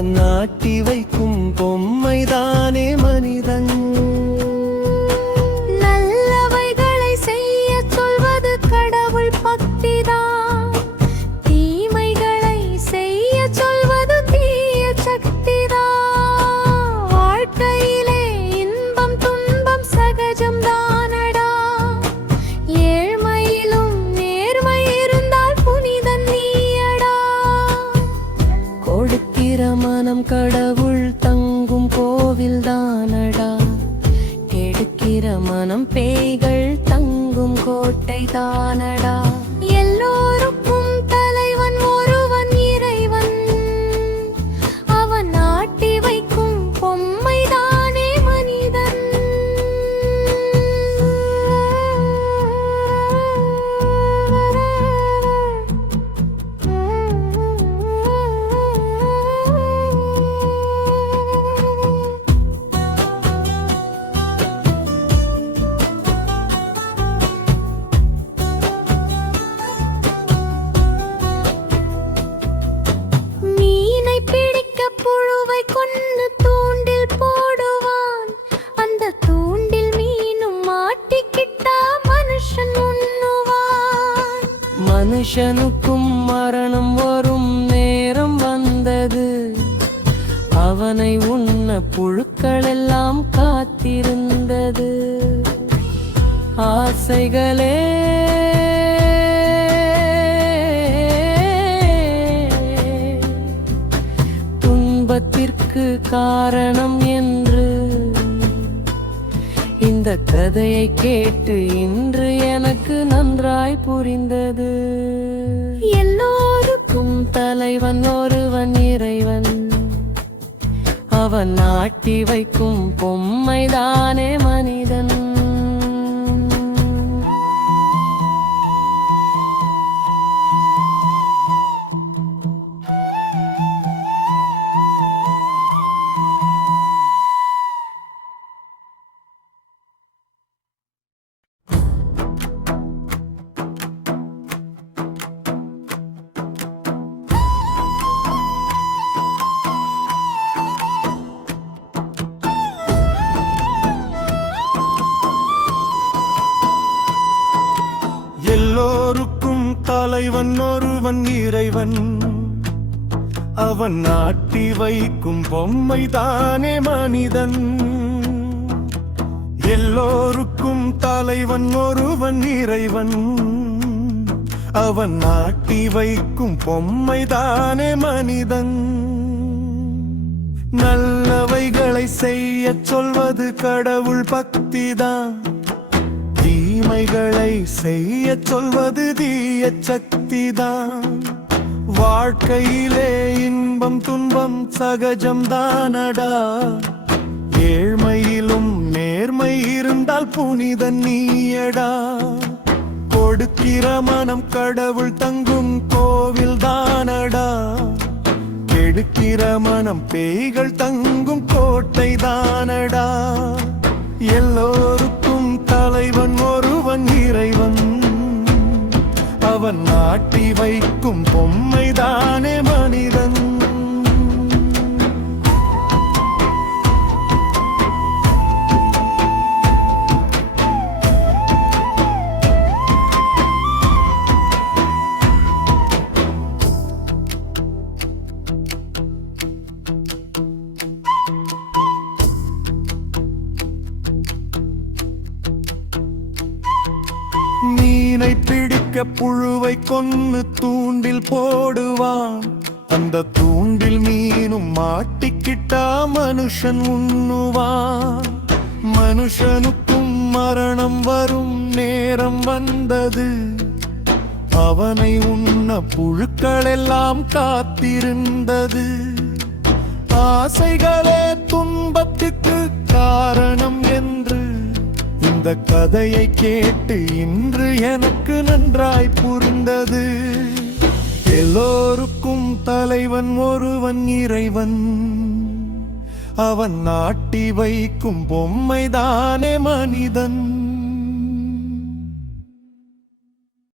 அவன் நாட்டி வைக்கும் பொம்மைதானே மனிதன். நல்லவைகளை செய்ய சொல்வது கடவுள் பக்திதான், தீமைகளை செய்ய சொல்வது தீய சக்திதான். வாழ்க்கையிலே இன்பம் துன்பம் சகஜம் தானடா, ஏழ்மையிலும் நேர்மை இருந்தால் புனிதன் நீயடா. கொடுக்கிற மனம் கடவுள் தங்கும் கோவில் தானடா, கெடுக்கிற மனம் பேய்கள் தங்கும் கோட்டை தானடா. எல்லோருக்கும் தலைவன் ஒருவன் இறைவன், அவன் நாட்டி வைக்கும் பொம்மைதானே மனிதன். மீனை பிடிக்க புழுவை கொன்னு தூண்டில் போடுவான், அந்த தூண்டில் மீனும் மாட்டிக்கிட்டா மனுஷன் உண்ணுவான். மனுஷனுக்கும் மரணம் வரும் நேரம் வந்தது, அவனை உண்ண புழுக்கள் எல்லாம் காத்திருந்தது. ஆசைகளே துன்பத்திற்கு காரணம் என்று இந்த கதையை கேட்டு இன்று எனக்கு நன்றாய் புரிந்தது. எல்லோருக்கும் தலைவன் ஒருவன் இறைவன், அவன் நாட்டி வைக்கும் பொம்மைதானே மனிதன். எல்லோருக்கும் தலைவன் ஒருவன் இறைவன், அவன் நாட்டி வைக்கும் பொம்மைதானே மனிதன். எல்லோருக்கும் தலைவன் ஒருவன் இறைவன், அவன் நாட்டி வைக்கும் பொம்மைதானே மனிதன். நல்லவைகளை செய்ய சொல்வது கடவுள் பக்திதான், தீமைகளை செய்ய சொல்வது தீய சக்திதான். வாழ்க்கையிலே இன்பம் துன்பம் சகஜம் தானடா, ஏழ்மையிலும் நேர்மை இருந்தால் புனிதன் நீயடா. கொடுக்கிற மனம் கடவுள் தங்கும் கோவில் தானடா, கெடுக்கிற மனம் பேய்கள் தங்கும் கோட்டை தானடா. எல்லோருக்கும் தலைவன் ஒருவன் இறைவன், அவன் நாட்டி வைக்கும் பொம்மைதானே மனிதன். மீனை பிடிக்க புழுவை கொன்னு தூண்டில் போடுவான், அந்த தூண்டில் மீனும் மாட்டிக்கிட்டா மனுஷன் உண்ணுவான். மனுஷனுக்கும் மரணம் வரும் நேரம் வந்தது, அவனை உண்ண புழுக்கள் எல்லாம் காத்திருந்தது. ஆசைகளே துன்பத்துக்கு காரணம் என்று இந்த கதையை கேட்டு இன்று எனக்கு நன்றாய் புரிந்தது. எல்லோருக்கும் தலைவன் ஒருவன் இறைவன், அவன் நாட்டி வைக்கும் பொம்மைதானே மனிதன்.